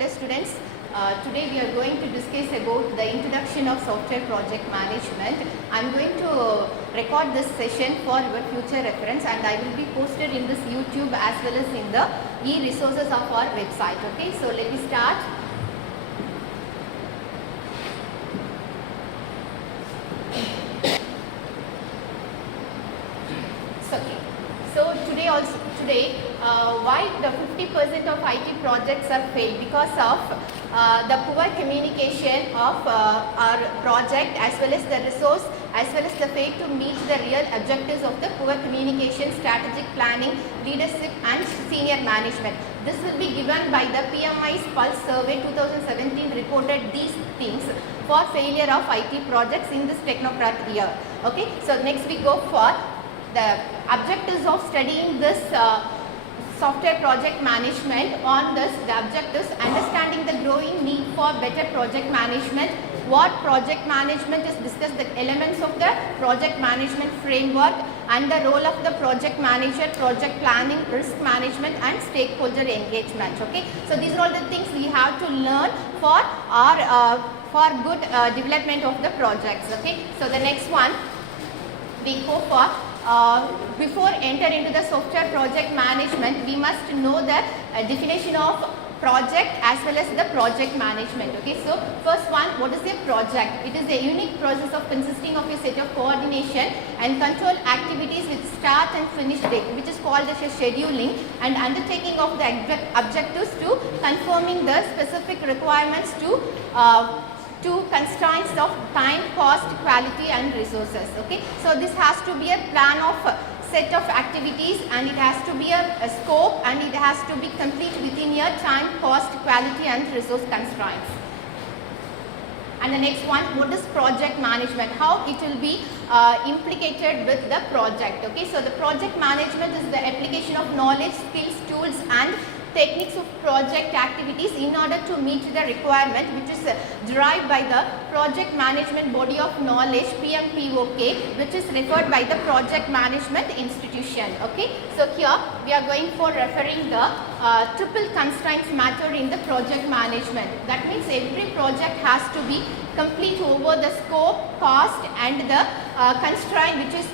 Hello students, today we are going to discuss about the introduction of software project management. I am going to record this session for your future reference, and I will be posted in this YouTube as well as in the e-resources of our website. Okay, so let me start. So today why the 50% of IT projects are failed? Because of the poor communication of our project as well as the resource, as well as the fail to meet the real objectives of the poor communication, strategic planning, leadership and senior management. This will be given by the PMI's Pulse Survey 2017 reported these things for failure of IT projects in this technocrat year. Okay, so next we go for the objectives of studying this software project management. On this, the objectives: understanding the growing need for better project management. What project management is discussed, the elements of the project management framework and the role of the project manager, project planning, risk management and stakeholder engagement. Okay, so these are all the things we have to learn for our for good development of the projects. Okay, so the next one we go for before enter into the software project management, we must know the definition of project as well as the project management. Okay, so first one, what is a project? It is a unique process of consisting of a set of coordination and control activities with start and finish date, which is called as a scheduling, and undertaking of the objectives to conforming the specific requirements to constraints of time, cost, quality and resources. Okay, so this has to be a plan of set of activities, and it has to be a scope, and it has to be complete within your time, cost, quality and resource constraints. And the next one, what is project management? How it will be implicated with the project. Okay, so the project management is the application of knowledge, skills, tools and techniques of project activities in order to meet the requirement, which is derived by the project management body of knowledge, PMPOK, which is referred by the project management institution. Okay, so here we are going for referring the triple constraints matter in the project management. That means every project has to be complete over the scope, cost and the constraint, which is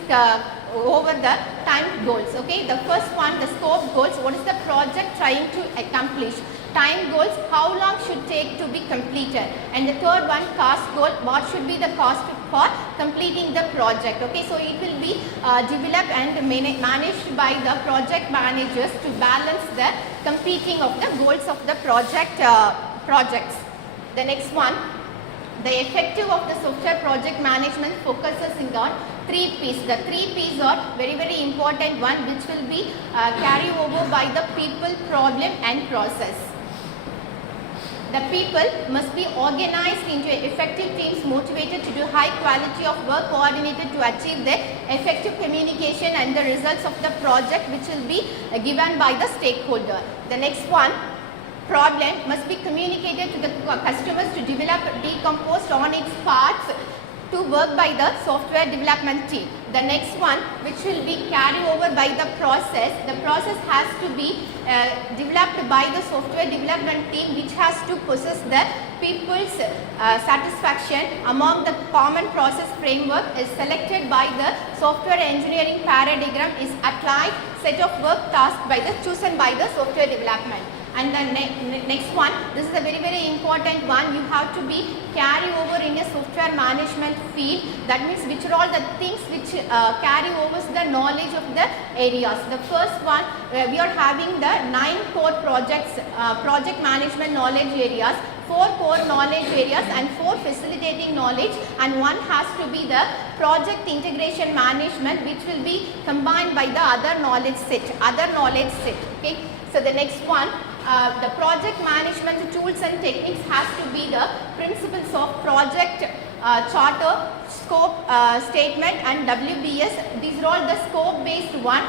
over the time goals. Okay, the first one, the scope goals, what is the project trying to accomplish? Time goals, how long should take to be completed? And the third one, cost goal, what should be the cost for completing the project? Okay, so it will be developed and managed by the project managers to balance the competing of the goals of the projects. The next one, the effective of the software project management focuses on 3 P's. The 3 P's are very important one, which will be carry over by the people, problem and process. The people must be organized into effective teams motivated to do high quality of work, coordinated to achieve the effective communication and the results of the project, which will be given by the stakeholder. The next one, problem must be communicated to the customers to develop, decomposed on its parts to work by the software development team. The next one, which will be carried over by the process has to be developed by the software development team, which has to possess the people's satisfaction among the common process framework is selected by the software engineering paradigm is applied set of work task by the chosen by the software development. And the next one, this is a very important one, you have to be carry over in a software management field. That means which are all the things which carry over the knowledge of the areas. The first one, we are having the 9 core projects, project management knowledge areas, 4 core knowledge areas and 4 facilitating knowledge, and 1 has to be the project integration management, which will be combined by the other knowledge set. Okay, so the next one, the project management tools and techniques has to be the principles of project charter, scope statement and WBS. These are all the scope based one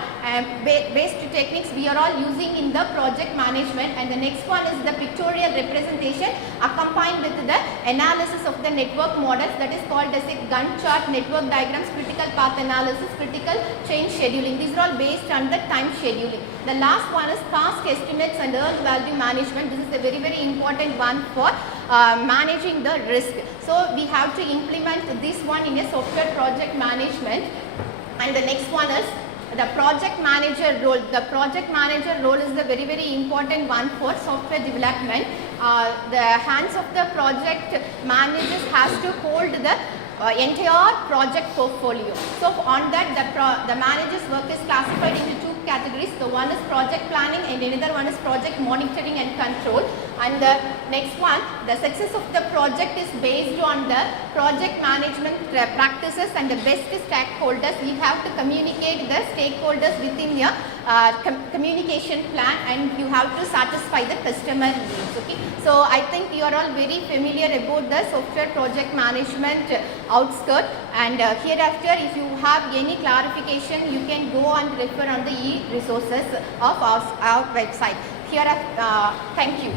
based techniques we are all using in the project management. And the next one is the pictorial representation accompanied with the analysis of the network models, that is called as a Gantt chart, network diagrams, critical path analysis, critical chain scheduling. These are all based on the time scheduling. The last one is cost estimates and earned value management. This is a very important one for managing the risk. So we have to implement this one in a software project management. And the next one is the project manager role. The project manager role is the very important one for software development. The hands of the project managers has to hold the entire project portfolio. So on that, the manager's work is classified into two categories. So one is project planning and another one is project monitoring and control. And the next one, the success of the project is based on the project management practices and the best stakeholders. We have to communicate the stakeholders within your communication plan, and you have to satisfy the customer needs. Okay, so I think you are all very familiar about the software project management outskirt, and hereafter if you have any clarification you can go and refer on the e-resources of our website. Thank you.